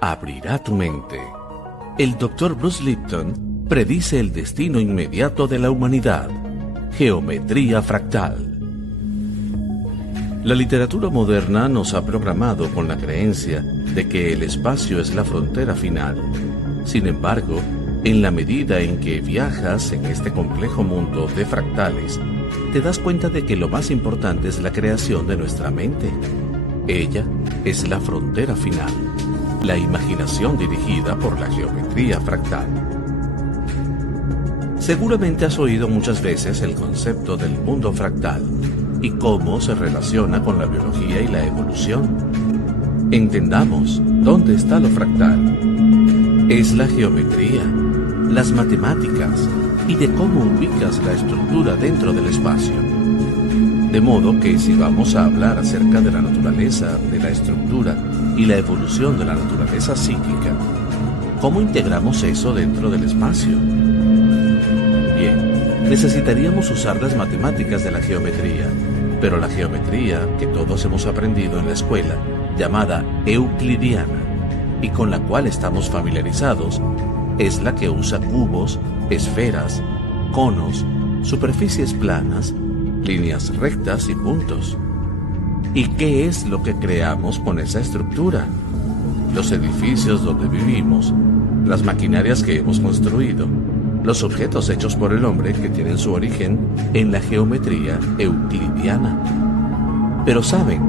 abrirá tu mente. El Dr. Bruce Lipton predice el destino inmediato de la humanidad. Geometría fractal. La literatura moderna nos ha programado con la creencia de que el espacio es la frontera final. Sin embargo, en la medida en que viajas en este complejo mundo de fractales, te das cuenta de que lo más importante es la creación de nuestra mente. Ella es la frontera final, la imaginación dirigida por la geometría fractal. Seguramente has oído muchas veces el concepto del mundo fractal y cómo se relaciona con la biología y la evolución. Entendamos dónde está lo fractal. Es la geometría, las matemáticas y de cómo ubicas la estructura dentro del espacio. De modo que si vamos a hablar acerca de la naturaleza, de la estructura y la evolución de la naturaleza psíquica, ¿cómo integramos eso dentro del espacio? Bien, necesitaríamos usar las matemáticas de la geometría, pero la geometría que todos hemos aprendido en la escuela, llamada euclidiana, y con la cual estamos familiarizados, es la que usa cubos, esferas, conos, superficies planas, líneas rectas y puntos. ¿Y qué es lo que creamos con esa estructura? Los edificios donde vivimos, las maquinarias que hemos construido, los objetos hechos por el hombre que tienen su origen en la geometría euclidiana. Pero ¿saben?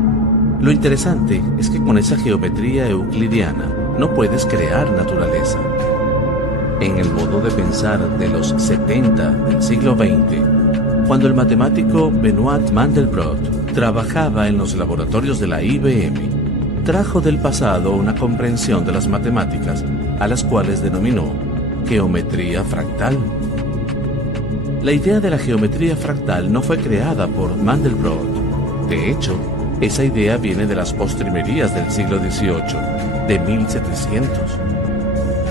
Lo interesante es que con esa geometría euclidiana no puedes crear naturaleza. En el modo de pensar de los 70 del siglo XX, cuando el matemático Benoit Mandelbrot trabajaba en los laboratorios de la IBM, trajo del pasado una comprensión de las matemáticas a las cuales denominó geometría fractal. La idea de la geometría fractal no fue creada por Mandelbrot. De hecho, esa idea viene de las postrimerías del siglo XVIII, de 1700.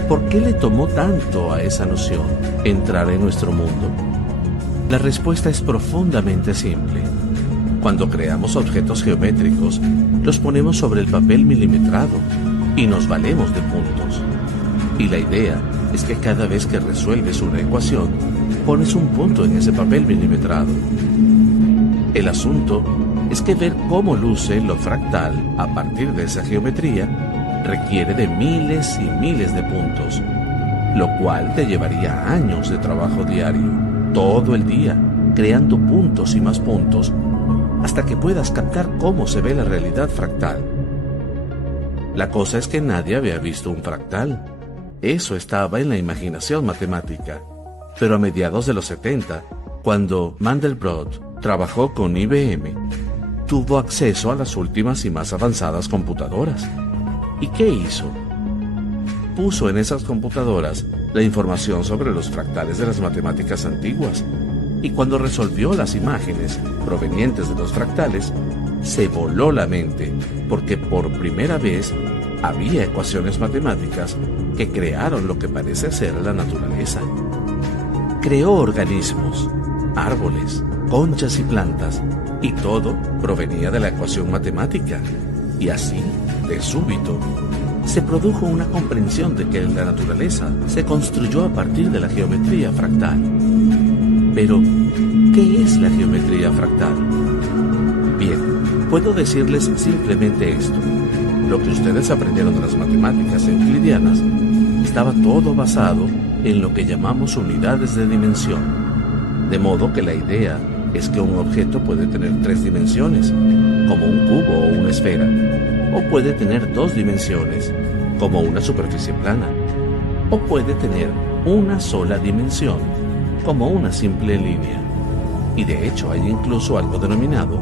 ¿Por qué le tomó tanto a esa noción entrar en nuestro mundo? La respuesta es profundamente simple. Cuando creamos objetos geométricos, los ponemos sobre el papel milimetrado y nos valemos de puntos. Y la idea es que cada vez que resuelves una ecuación, pones un punto en ese papel milimetrado. El asunto es que ver cómo luce lo fractal a partir de esa geometría requiere de miles y miles de puntos, lo cual te llevaría años de trabajo diario, todo el día, creando puntos y más puntos, hasta que puedas captar cómo se ve la realidad fractal. La cosa es que nadie había visto un fractal. Eso estaba en la imaginación matemática. Pero a mediados de los 70, cuando Mandelbrot trabajó con IBM, tuvo acceso a las últimas y más avanzadas computadoras. ¿Y qué hizo? Puso en esas computadoras la información sobre los fractales de las matemáticas antiguas, y cuando resolvió las imágenes provenientes de los fractales, se voló la mente, porque por primera vez había ecuaciones matemáticas que crearon lo que parece ser la naturaleza. Creó organismos, árboles, conchas y plantas, y todo provenía de la ecuación matemática. Y así, de súbito, se produjo una comprensión de que la naturaleza se construyó a partir de la geometría fractal. Pero, ¿qué es la geometría fractal? Bien, puedo decirles simplemente esto. Lo que ustedes aprendieron de las matemáticas euclidianas estaba todo basado en lo que llamamos unidades de dimensión. De modo que la idea es que un objeto puede tener 3 dimensiones, como un cubo o una esfera, o puede tener 2 dimensiones, como una superficie plana, o puede tener una sola dimensión, como una simple línea. Y de hecho hay incluso algo denominado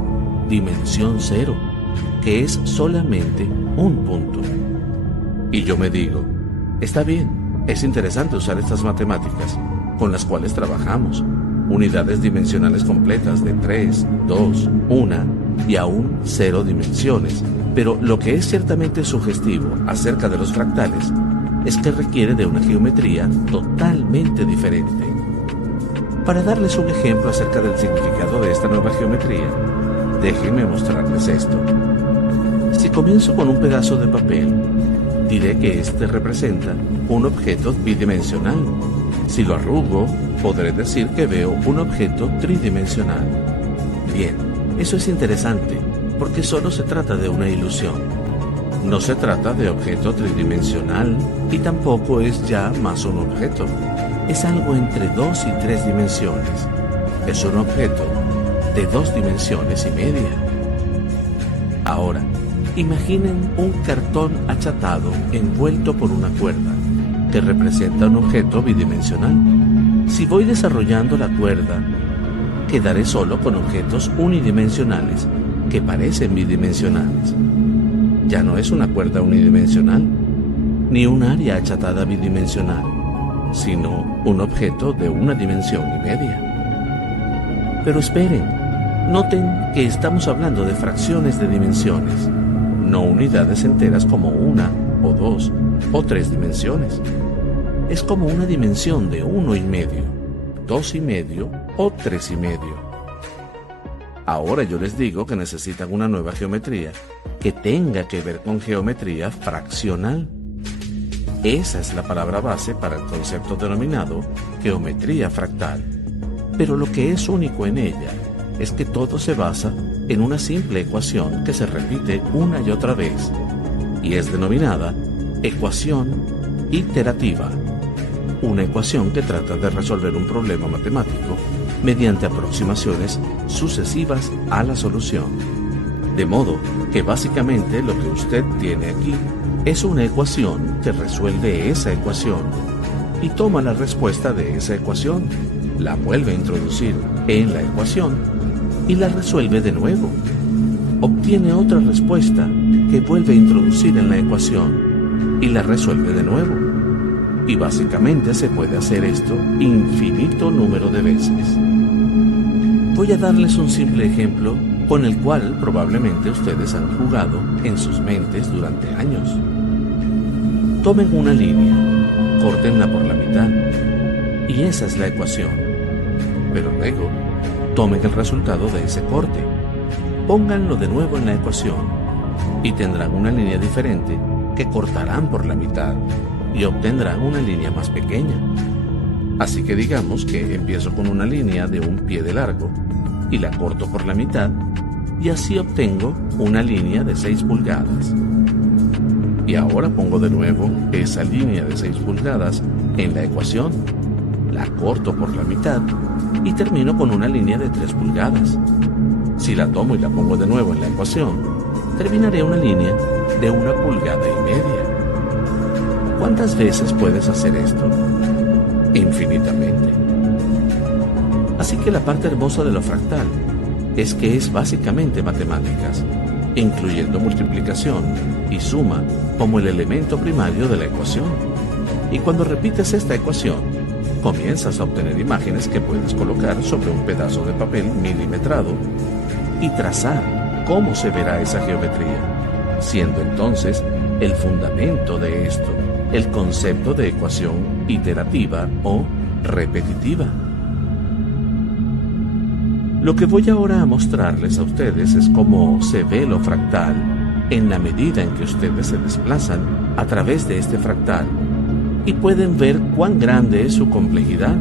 dimensión cero, que es solamente un punto. Y yo me digo, está bien, es interesante usar estas matemáticas con las cuales trabajamos, unidades dimensionales completas de 3, 2, 1 y aún 0 dimensiones, pero lo que es ciertamente sugestivo acerca de los fractales es que requiere de una geometría totalmente diferente. Para darles un ejemplo acerca del significado de esta nueva geometría, déjenme mostrarles esto. Si comienzo con un pedazo de papel diré que este representa un objeto bidimensional. Si lo arrugo, podré decir que veo un objeto tridimensional. Bien, eso es interesante, porque solo se trata de una ilusión. No se trata de objeto tridimensional y tampoco es ya más un objeto. Es algo entre 2 y 3 dimensiones. Es un objeto de 2 dimensiones y media. Ahora, imaginen un cartón achatado envuelto por una cuerda, que representa un objeto bidimensional. Si voy desarrollando la cuerda, quedaré solo con objetos unidimensionales que parecen bidimensionales. Ya no es una cuerda unidimensional, ni un área achatada bidimensional, sino un objeto de 1 dimensión y media. Pero esperen, noten que estamos hablando de fracciones de dimensiones, no unidades enteras como 1 o 2 o 3 dimensiones. Es como una dimensión de 1,5, 2,5 o 3,5. Ahora yo les digo que necesitan una nueva geometría que tenga que ver con geometría fraccional. Esa es la palabra base para el concepto denominado geometría fractal. Pero lo que es único en ella es que todo se basa en una simple ecuación que se repite una y otra vez, y es denominada ecuación iterativa. Una ecuación que trata de resolver un problema matemático mediante aproximaciones sucesivas a la solución. De modo que básicamente lo que usted tiene aquí es una ecuación que resuelve esa ecuación y toma la respuesta de esa ecuación, la vuelve a introducir en la ecuación y la resuelve de nuevo. Obtiene otra respuesta que vuelve a introducir en la ecuación y la resuelve de nuevo. Y básicamente se puede hacer esto infinito número de veces. Voy a darles un simple ejemplo con el cual probablemente ustedes han jugado en sus mentes durante años. Tomen una línea, córtenla por la mitad, y esa es la ecuación. Pero luego, tomen el resultado de ese corte, pónganlo de nuevo en la ecuación, y tendrán una línea diferente que cortarán por la mitad, y obtendrán una línea más pequeña. Así que digamos que empiezo con una línea de 1 pie de largo, y la corto por la mitad, y así obtengo una línea de 6 pulgadas. Y ahora pongo de nuevo esa línea de 6 pulgadas en la ecuación, la corto por la mitad y termino con una línea de 3 pulgadas. Si la tomo y la pongo de nuevo en la ecuación, terminaré una línea de 1,5 pulgadas. ¿Cuántas veces puedes hacer esto? Infinitamente. Así que la parte hermosa de lo fractal es que es básicamente matemáticas, incluyendo multiplicación y suma como el elemento primario de la ecuación. Y cuando repites esta ecuación, comienzas a obtener imágenes que puedes colocar sobre un pedazo de papel milimetrado y trazar cómo se verá esa geometría, siendo entonces el fundamento de esto el concepto de ecuación iterativa o repetitiva. Lo que voy ahora a mostrarles a ustedes es cómo se ve lo fractal en la medida en que ustedes se desplazan a través de este fractal y pueden ver cuán grande es su complejidad,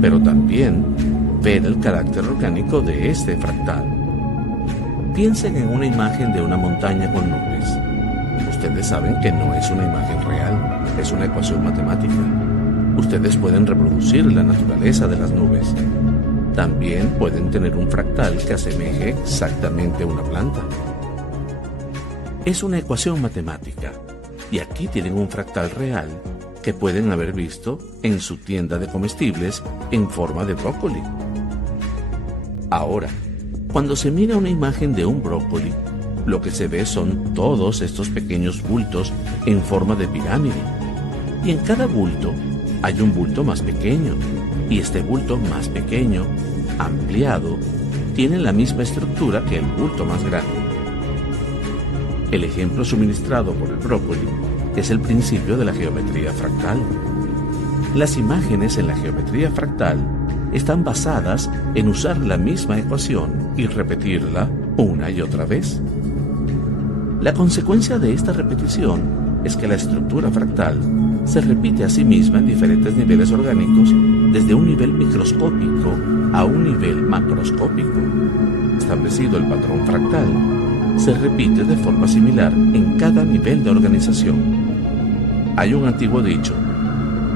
pero también ver el carácter orgánico de este fractal. Piensen en una imagen de una montaña con nubes. Ustedes saben que no es una imagen real, es una ecuación matemática. Ustedes pueden reproducir la naturaleza de las nubes. También pueden tener un fractal que asemeje exactamente a una planta. Es una ecuación matemática, y aquí tienen un fractal real que pueden haber visto en su tienda de comestibles en forma de brócoli. Ahora, cuando se mira una imagen de un brócoli, lo que se ve son todos estos pequeños bultos en forma de pirámide, y en cada bulto hay un bulto más pequeño, y este bulto más pequeño, ampliado, tiene la misma estructura que el bulto más grande. El ejemplo suministrado por el brócoli es el principio de la geometría fractal. Las imágenes en la geometría fractal están basadas en usar la misma ecuación y repetirla una y otra vez. La consecuencia de esta repetición es que la estructura fractal se repite a sí misma en diferentes niveles orgánicos, desde un nivel microscópico a un nivel macroscópico. Establecido el patrón fractal, se repite de forma similar en cada nivel de organización. Hay un antiguo dicho: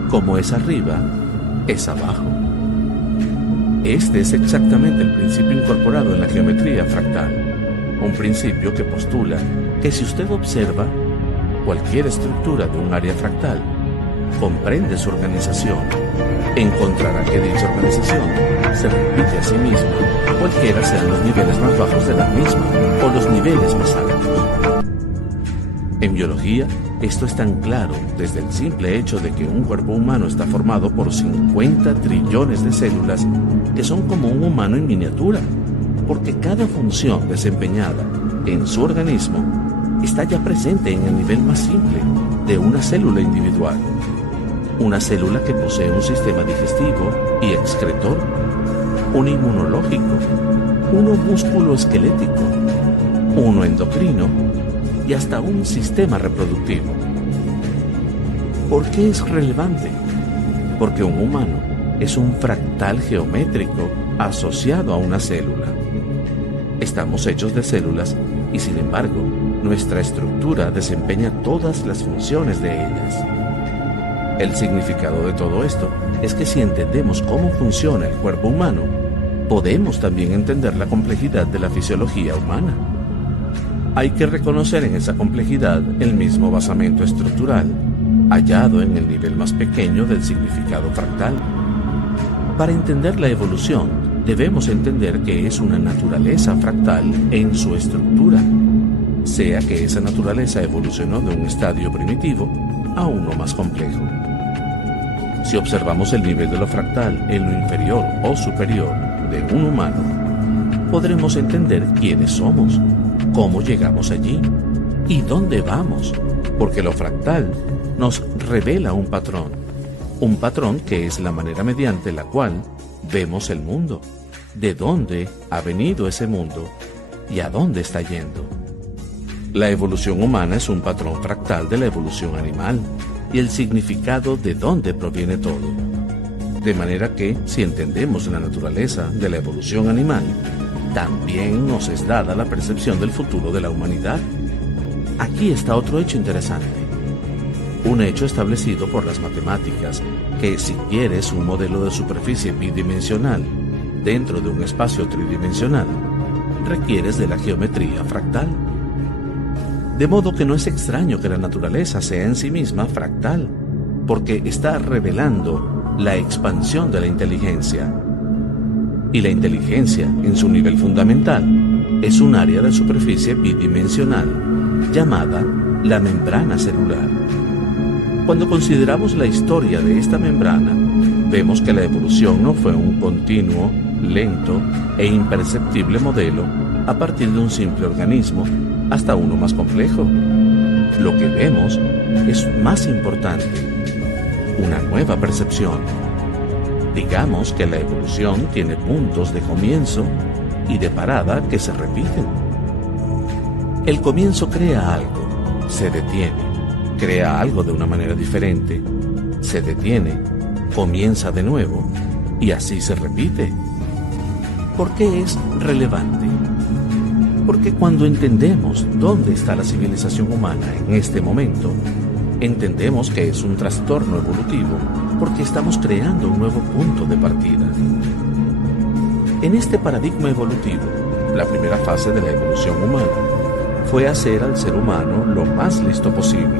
como es arriba, es abajo. Este es exactamente el principio incorporado en la geometría fractal, un principio que postula que si usted observa cualquier estructura de un área fractal, comprende su organización, encontrará que dicha organización se repite a sí misma, cualquiera sean los niveles más bajos de la misma o los niveles más altos. En biología, esto es tan claro desde el simple hecho de que un cuerpo humano está formado por 50 trillones de células que son como un humano en miniatura, porque cada función desempeñada en su organismo está ya presente en el nivel más simple de una célula individual. Una célula que posee un sistema digestivo y excretor, un inmunológico, uno músculo-esquelético, uno endocrino y hasta un sistema reproductivo. ¿Por qué es relevante? Porque un humano es un fractal geométrico asociado a una célula. Estamos hechos de células y, sin embargo, nuestra estructura desempeña todas las funciones de ellas. El significado de todo esto es que si entendemos cómo funciona el cuerpo humano, podemos también entender la complejidad de la fisiología humana. Hay que reconocer en esa complejidad el mismo basamento estructural, hallado en el nivel más pequeño del significado fractal. Para entender la evolución, debemos entender que es una naturaleza fractal en su estructura, sea que esa naturaleza evolucionó de un estadio primitivo a uno más complejo. Si observamos el nivel de lo fractal en lo inferior o superior de un humano, podremos entender quiénes somos, cómo llegamos allí y dónde vamos, porque lo fractal nos revela un patrón que es la manera mediante la cual vemos el mundo, de dónde ha venido ese mundo y a dónde está yendo. La evolución humana es un patrón fractal de la evolución animal y el significado de dónde proviene todo. De manera que, si entendemos la naturaleza de la evolución animal, también nos es dada la percepción del futuro de la humanidad. Aquí está otro hecho interesante. Un hecho establecido por las matemáticas, que si quieres un modelo de superficie bidimensional dentro de un espacio tridimensional, requieres de la geometría fractal. De modo que no es extraño que la naturaleza sea en sí misma fractal, porque está revelando la expansión de la inteligencia. Y la inteligencia, en su nivel fundamental, es un área de superficie bidimensional llamada la membrana celular. Cuando consideramos la historia de esta membrana, vemos que la evolución no fue un continuo, lento e imperceptible modelo a partir de un simple organismo hasta uno más complejo. Lo que vemos es más importante, una nueva percepción. Digamos que la evolución tiene puntos de comienzo y de parada que se repiten. El comienzo crea algo, se detiene, crea algo de una manera diferente, se detiene, comienza de nuevo y así se repite. ¿Por qué es relevante? Porque cuando entendemos dónde está la civilización humana en este momento, entendemos que es un trastorno evolutivo porque estamos creando un nuevo punto de partida. En este paradigma evolutivo, la primera fase de la evolución humana fue hacer al ser humano lo más listo posible.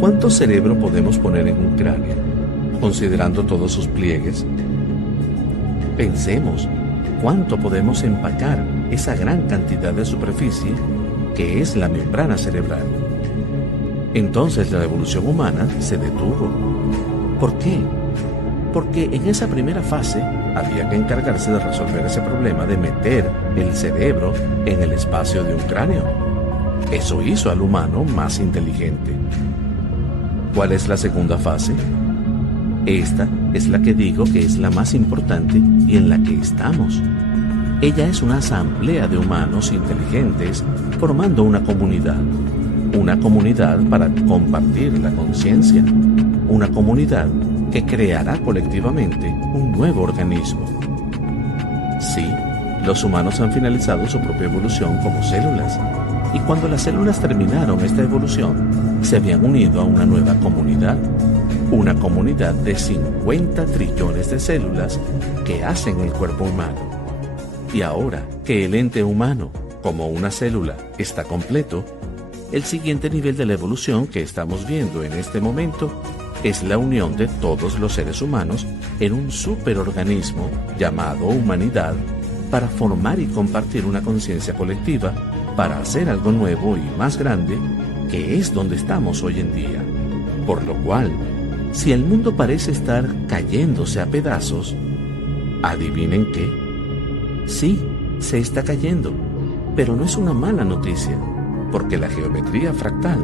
¿Cuánto cerebro podemos poner en un cráneo, considerando todos sus pliegues? Pensemos cuánto podemos empacar esa gran cantidad de superficie que es la membrana cerebral. Entonces la evolución humana se detuvo. ¿Por qué? Porque en esa primera fase había que encargarse de resolver ese problema de meter el cerebro en el espacio de un cráneo. Eso hizo al humano más inteligente. ¿Cuál es la segunda fase? Esta es la que digo que es la más importante y en la que estamos. Ella es una asamblea de humanos inteligentes formando una comunidad. una comunidad para compartir la conciencia, una comunidad que creará colectivamente un nuevo organismo. Sí, los humanos han finalizado su propia evolución como células, y cuando las células terminaron esta evolución, se habían unido a una nueva comunidad, una comunidad de 50 trillones de células que hacen el cuerpo humano. Y ahora que el ente humano, como una célula, está completo, el siguiente nivel de la evolución que estamos viendo en este momento es la unión de todos los seres humanos en un superorganismo llamado humanidad para formar y compartir una conciencia colectiva para hacer algo nuevo y más grande, que es donde estamos hoy en día. Por lo cual, si el mundo parece estar cayéndose a pedazos, ¿adivinen qué? Sí, se está cayendo, pero no es una mala noticia, porque la geometría fractal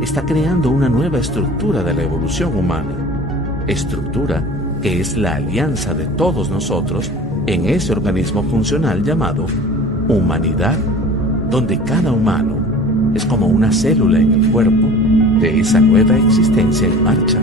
está creando una nueva estructura de la evolución humana, estructura que es la alianza de todos nosotros en ese organismo funcional llamado humanidad, donde cada humano es como una célula en el cuerpo de esa nueva existencia en marcha.